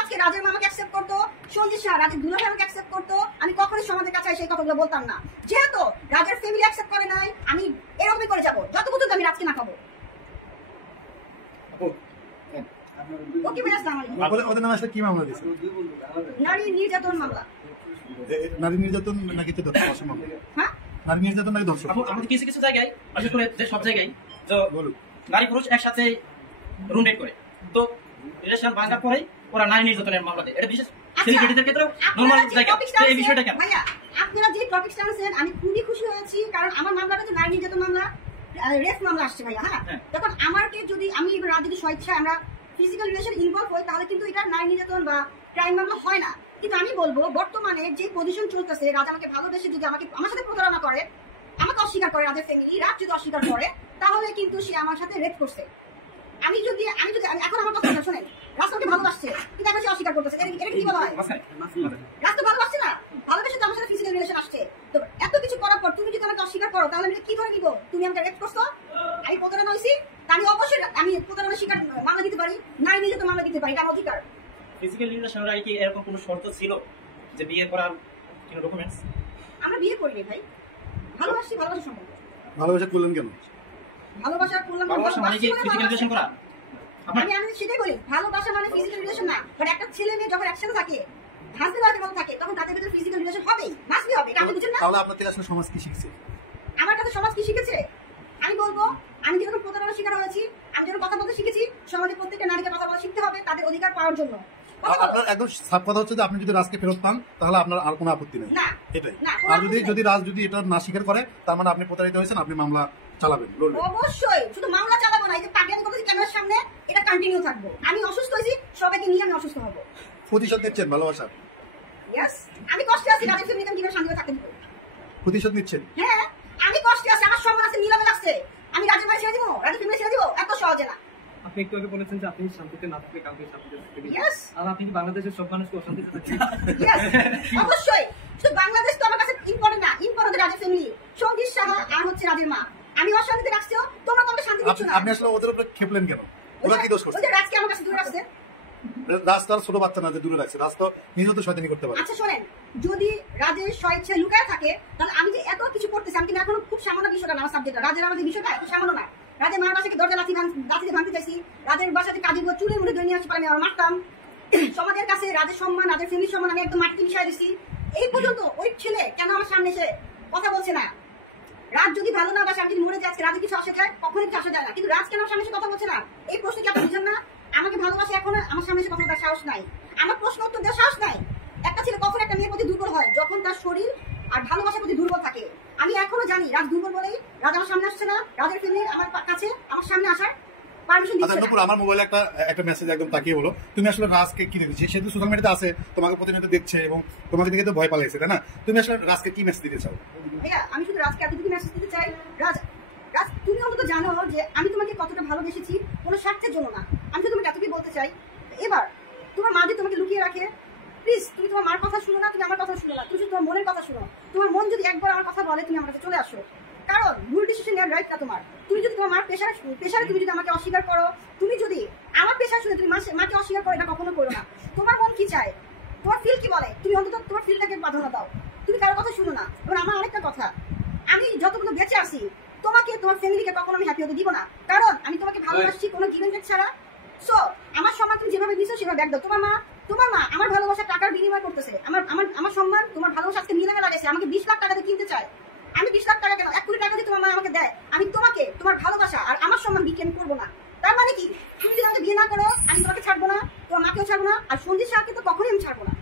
আজকে রাজের মামাকে অ্যাকসেপ্ট করতো, সঞ্জিত শাহ রাজের দুলাভাই আমাকে অ্যাকসেপ্ট করতো, আমি কখনোই সমাজের কাছে সেই কথাগুলো বলতাম না। যেহেতু রাজের ফ্যামিলি অ্যাকসেপ্ট করে নাই, আমি এরকমই করে যাবো যত পর্যন্ত আমি রাজকে না খাবো। ওকে ভাই, আসসালামু আলাইকুম। ওদের নামে আসলে কি মামলা দিয়েছে? নারী নির্যাতন মামলা। নারী নির্যাতন নাকি ধর্ষণ মামলা? হ্যাঁ, নারী নির্যাতন নাকি ধর্ষণ? আমাদের কিছু কিছু জায়গায়, বিশেষ করে যে সব জায়গায় নারী পুরুষ একসাথে রুম ডেট করে, তো রিলেশন ভাঙার পরেই ওরা নারী নির্যাতনের মামলা দেয়। এটা বিশেষ সেলিব্রিটিদের ক্ষেত্রে নরমাল জায়গা। এই বিষয়টা কেন? ভাইয়া, আপনারা যে টপিকটা আনছেন আমি খুবই খুশি হয়েছি, কারণ আমার মামলাটা যে নারী নির্যাতন মামলা, রেপ মামলা আসছে ভাইয়া। হ্যাঁ, তখন আমাকে যদি আমি রাত যদি স্বেচ্ছায় আমরা ফিজিক্যাল রিলেশন ইনভলভ হই, তাহলে কিন্তু এটা নারী নির্যাতন বা ক্রাইম মামলা হয় না। কিন্তু আমি বলবো বর্তমানে যে পজিশন চলতেছে, রাজ আমাকে ভালোবেসে যদি আমার সাথে প্রতারণা করে, আমাকে অস্বীকার করে, রাজের ফ্যামিলি রাজ যদি অস্বীকার করে, তাহলে কিন্তু সে আমার সাথে রেপ করছে। আমি যদি এখন আমার কথা শোনেন, রাজ আমাকে ভালোবাসছে কিন্তু এখন সে অস্বীকার করতেছে, এটা কি বলা হয়? রাজ তো ভালোবাসছে না, ভালোবেসে তো আমার সাথে ফিজিক্যাল রিলেশন আসছে। তো এত কিছু করার পর তুমি যদি আমাকে অস্বীকার করো, তাহলে আমি কি ধরে নিব? তুমি আমাকে রেপ করছো, আমি প্রতারণা হয়েছি, আমি অবশ্যই আমি প্রতারণা শিকার মামলা দিতে পারি, নারী নির্যাতন মামলা দিতে পারি, এটা আমার অধিকার। ফিজিক্যাল রিলেশনের আগে কি এরকম কোনো শর্ত ছিল যে বিয়ে করার কোনো ডকুমেন্টস? আমরা বিয়ে করিনি ভাই, ভালোবাসি, ভালোবাসা সম্পর্ক। ভালোবাসা করলেন কেন? ভালোবাসা করলাম, ভালোবাসা মানে কি ফিজিক্যাল রিলেশন করা? আমি সেটাই বলি, ভালোবাসা মানে ফিজিক্যাল রিলেশন না। বাট একটা ছেলে মেয়ে যখন একসাথে থাকে, হাসতে বাজে মতো থাকে, তখন তাদের ভিতরে ফিজিক্যাল রিলেশন হবেই, মাস্টলি হবে। এটা আপনি বুঝেন না? তাহলে আপনার থেকে আসলে সমাজ কি শিখছে? আমার কাছে সমাজ কি শিখেছে? আমি বলবো, আমি যখন প্রতারণার শিকার হয়েছি, আমি যখন কথা বলতে শিখেছি, সমাজের প্রত্যেকটা নারীকে কথা বলা শিখতে হবে তাদের অধিকার পাওয়ার জন্য। আপনার একদম সাফ কথা হচ্ছে যে আপনি যদি রাজকে ফেরত পান, তাহলে আপনার আর কোনো আপত্তি নেই। না, এটাই। না, আর যদি রাজ যদি এটা না স্বীকার করে, তার মানে আপনি প্রতারিত হয়েছেন, আপনি মামলা চালাবেন, লড়বেন। অবশ্যই, শুধু মামলা চালাবো না, এই যে পাগলামি করতেছি ক্যামেরার সামনে, এটা কন্টিনিউ থাকবো। আমি অসুস্থ হয়েছি, সবাইকে নিয়ে আমি অসুস্থ হবো। প্রতিশোধ নিচ্ছেন ভালোবাসা? ইয়েস, আমি কষ্টে আছি, রাজের ফ্যামিলি কিভাবে শান্তিতে থাকতে দিব? প্রতিশোধ নিচ্ছেন? হ্যাঁ, আমি কষ্টে আছি, আমার সম্মান আছে, নিলামে লাগছে, আমি রাজের বাড়ি ছেড়ে দিব, রাজের ফ্যামিলি ছেড়ে দিব? এত সহজে না। আপনি একটু আগে বলেছেন যে আপনি শান্তিতে না থাকলে কাউকে শান্তিতে থাকতে দিবেন। Yes. আর আপনি কি বাংলাদেশের সব মানুষকে অশান্তিতে থাকতে? Yes, অবশ্যই। শুধু বাংলাদেশ তো আমার কাছে ইম্পর্টেন্ট না, ইম্পর্টেন্ট রাজের ফ্যামিলি, সঙ্গীত শাহ আর হচ্ছে রাজের মা। আমি অশান্তিতে রাখছিও, তোমরা তো আমাকে শান্তি দিচ্ছ না। আপনি আসলে ওদের উপরে খেপলেন কেন? ওরা কি দোষ করছে? ওদের রাজকে আমার কাছে দূরে রাখছে। রাজ তো আর ছোট বাচ্চা না যে দূরে রাখছে, রাজ তো নিজেও তো শয়তানি করতে পারে। আচ্ছা শোনেন, যদি রাজের স্বেচ্ছায় লুকায় থাকে, তাহলে আমি যে এত কিছু করতেছি, আমি কিন্তু এখনো খুব সামান্য বিষয়টা না আমার সাবজেক্ট। রাজের আমাদের বিষয়টা এত সামান্য না। রাজের মার বাসাকে দরজা লাথি দিয়ে ভাঙতে চাইছি, রাজের বাসাতে কাজের চুলের মধ্যে ধরে নিয়ে আসতে পারি, আমি মারতাম। সমাজের কাছে রাজের সম্মান, রাজের ফ্যামিলির সম্মান আমি একদম মাটিতে মিশাই দিচ্ছি। এই পর্যন্ত ওই ছেলে কেন আমার সামনে এসে কথা বলছে না? রাজ যদি ভালো না বাসে, আমি যদি মরে যাচ্ছি, রাজের কিছু আসে যায়, কখনো কিছু আসে যায় না, কিন্তু রাজ কেন আমার সামনে এসে কথা বলছে না? এই প্রশ্ন কি আপনি বুঝেন না? আমাকে ভালোবাসে, এখন আমার সামনে এসে কথা বলার সাহস নাই, আমার প্রশ্ন উত্তর দেওয়ার সাহস নাই। একটা ছেলে কখন একটা মেয়ের প্রতি দুর্বল হয়? যখন তার শরীর আর ভালোবাসার প্রতি দুর্বল থাকে। আমি এখনো জানি রাজ দুর্বল বলেই রাজ আমার সামনে আসছে না, রাজের ফ্যামিলির আমার কাছে আমার সামনে আসার পারমিশন দিচ্ছে না। আমার মোবাইলে একটা মেসেজ একদম তাকিয়ে বলো, তুমি আসলে রাজকে কি দেখেছো? সে তো সোশ্যাল মিডিয়াতে আছে, তোমাকে প্রতিনিয়ত দেখছে এবং তোমাকে দেখে তো ভয় পালাইছে, তাই না? তুমি আসলে রাজকে কি মেসেজ দিতে চাও? ভাইয়া, আমি শুধু রাজকে এতটুকু মেসেজ দিতে চাই, রাজ তুমি অন্তত জানো যে আমি তোমাকে কতটা ভালোবেসেছি, কোনো স্বার্থের জন্য না। আমি শুধু তোমাকে এতটুকুই বলতে চাই, এবার তোমার মা যদি তোমাকে লুকিয়ে রাখে, প্লিজ তুমি তোমার মার কথা শুনো না, তুমি আমার কথা শুনো না, তুমি তোমার মনের কথা শুনো। তোমার মন যদি একবার আমার কথা বলে, তুমি আমার কাছে চলে আসো, কারণ ভুল ডিসিশন নেওয়ার রাইটটা তোমার। তুমি যদি তোমার মার পেশারে তুমি যদি আমাকে অস্বীকার করো, তুমি যদি আমার পেশা শুনে তুমি মাকে অস্বীকার করো, এটা কখনো করো না। তোমার মন কি চায়, তোমার ফিল কি বলে, তুমি অন্তত তোমার ফিলটাকে প্রাধান্য দাও, তুমি কারোর কথা শুনো না। এবার আমার আরেকটা কথা, আমি যতগুলো বেঁচে আসি, তোমাকে তোমার ফ্যামিলিকে কখনো আমি হ্যাপি হতে দিব না, কারণ আমি তোমাকে ভালোবাসছি কোনো গিভেন টেক ছাড়া। সো আমার সম্মান তুমি যেভাবে দিচ্ছ সেভাবে ব্যাক দাও। তোমার মা আমার ভালোবাসা টাকার বিনিময় করতেছে, আমার সম্মান তোমার ভালোবাসা আজকে নিলামে লাগাইছে, আমাকে 20 লাখ টাকা দিয়ে কিনতে চায়। আমি 20 লাখ টাকা কেন, 1 কোটি টাকা দিয়ে তোমার মা আমাকে দেয়, আমি তোমাকে তোমার ভালোবাসা আর আমার সম্মান বিক্রি আমি করবো না। তার মানে কি, তুমি যদি আমাকে বিয়ে না করো, আমি তোমাকে ছাড়বো না, তোমার মাকেও ছাড়বো না, আর সঞ্জিত শাহকে তো কখনোই আমি ছাড়বো না।